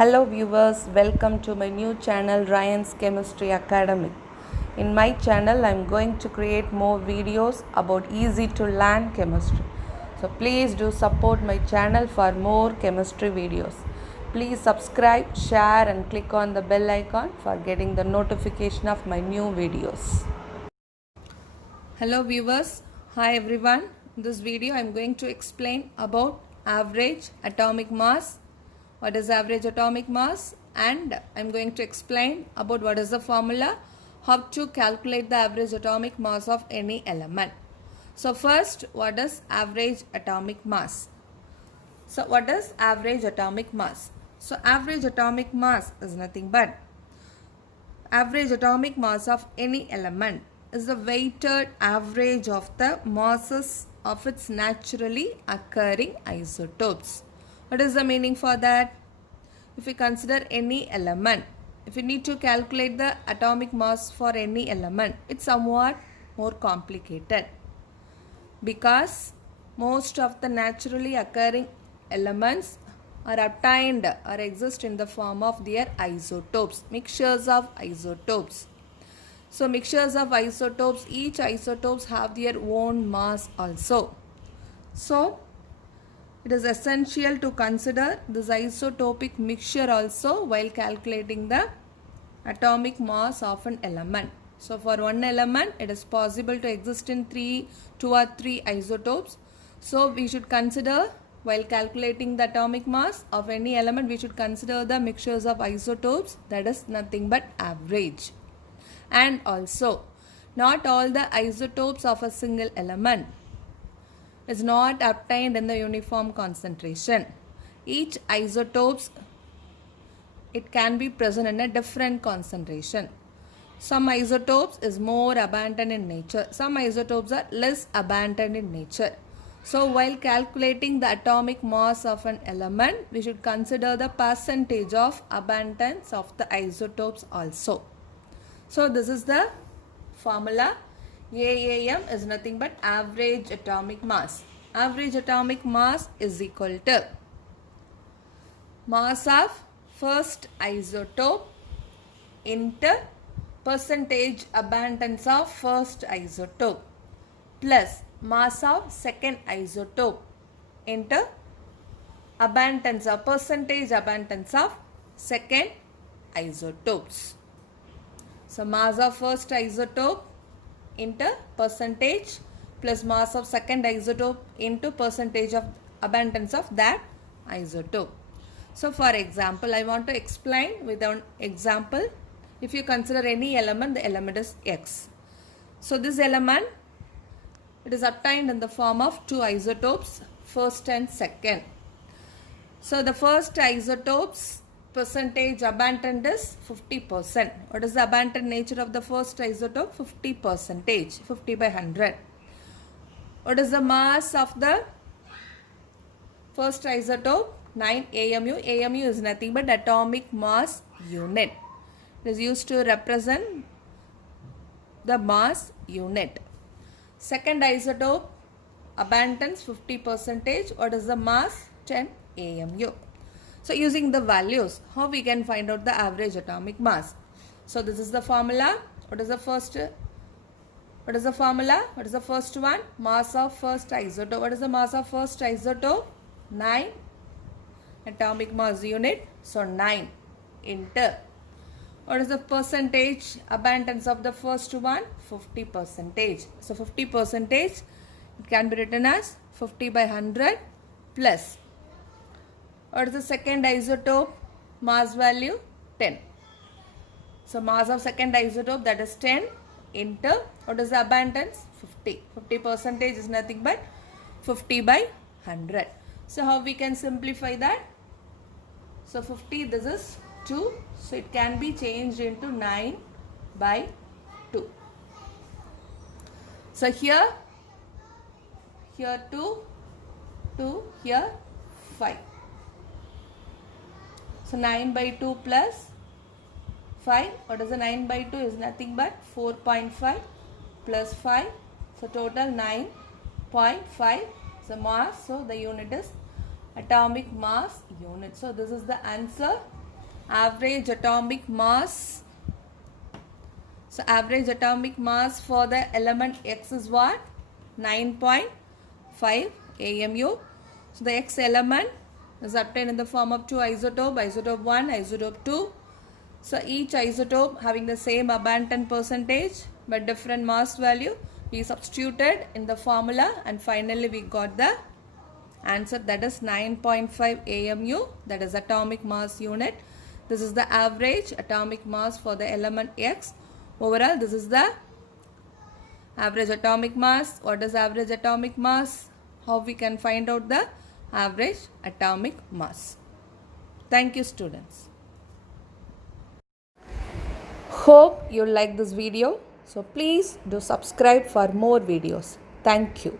Hello viewers, welcome to my new channel Ryan's Chemistry Academy. In my channel I am going to create more videos about easy to learn chemistry. So please do support my channel for more chemistry videos. Please subscribe, share and click on the bell icon for getting the notification of my new videos. Hello viewers, hi everyone. In this video I am going to explain about average atomic mass. What is average atomic mass, and I am going to explain about what is the formula, how to calculate the average atomic mass of any element. So first, what is average atomic mass? So what is average atomic mass? So average atomic mass is nothing but average atomic mass of any element is the weighted average of the masses of its naturally occurring isotopes. What is the meaning for that? If we consider any element, if we need to calculate the atomic mass for any element, it's somewhat more complicated because most of the naturally occurring elements are obtained or exist in the form of their isotopes, mixtures of isotopes. So mixtures of isotopes, each isotopes have their own mass also. So it is essential to consider this isotopic mixture also while calculating the atomic mass of an element. So for one element, it is possible to exist in two or three isotopes. So we should consider, while calculating the atomic mass of any element, we should consider the mixtures of isotopes, that is nothing but average. And also, not all the isotopes of a single element is not obtained in the uniform concentration. Each isotopes, it can be present in a different concentration. Some isotopes is more abundant in nature. Some isotopes are less abundant in nature. So while calculating the atomic mass of an element, we should consider the percentage of abundance of the isotopes also. So this is the formula. AAM is nothing but average atomic mass. Average atomic mass is equal to mass of first isotope into percentage abundance of first isotope plus mass of second isotope into abundance of percentage abundance of second isotopes. So mass of first isotope into percentage plus mass of second isotope into percentage of abundance of that isotope. So for example, I want to explain with an example. If you consider any element, the element is X. So this element, it is obtained in the form of two isotopes, first and second. So the first isotope's percentage abundant is 50%. What is the abundant nature of the first isotope? 50%, 50 by 100. What is the mass of the first isotope? 9 AMU. AMU is nothing but atomic mass unit. It is used to represent the mass unit. Second isotope, abundance 50%. What is the mass? 10 AMU. So using the values, how we can find out the average atomic mass? So this is the formula. What is the first? What is the formula? What is the first one? Mass of first isotope. What is the mass of first isotope? 9 atomic mass unit. So 9 into. What is the percentage abundance of the first one? 50%. So 50%, it can be written as 50 by 100 plus. What is the second isotope? Mass value 10. So mass of second isotope, that is 10 into, what is the abundance? 50. 50% is nothing but 50 by 100. So how we can simplify that? So 50, this is 2. So it can be changed into 9 by 2. So here 2, here 5. So 9 by 2 plus 5. What is the 9 by 2? Is nothing but 4.5 plus 5. So total 9.5. So mass. So the unit is atomic mass unit. So this is the answer average atomic mass. So average atomic mass for the element X is what? 9.5 AMU. So the X element is obtained in the form of two isotope, isotope 1, isotope 2. So each isotope having the same abundant percentage but different mass value. We substituted in the formula and finally we got the answer, that is 9.5 AMU, that is atomic mass unit. This is the average atomic mass for the element X. Overall, this is the average atomic mass. What is average atomic mass? How we can find out the average atomic mass? Thank you, students. Hope you like this video. So please do subscribe for more videos. Thank you.